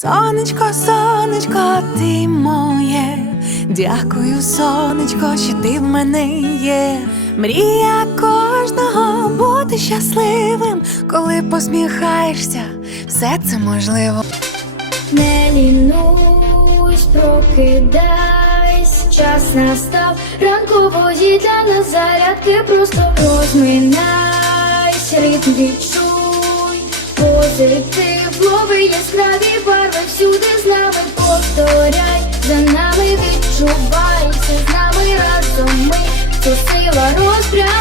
Сонечко, сонечко, ти моє, дякую, сонечко, що ти в мене є. Мрія кожного бути щасливим, коли посміхаєшся, все це можливо. Не лінусь, прокидайся, час настав. Ранкової для нас зарядки просто розминайся, ритм відчуй, позитив, лови яскраві всюди з нами повторяй, за нами відчувайся, з нами разом ми, то сила розпрям.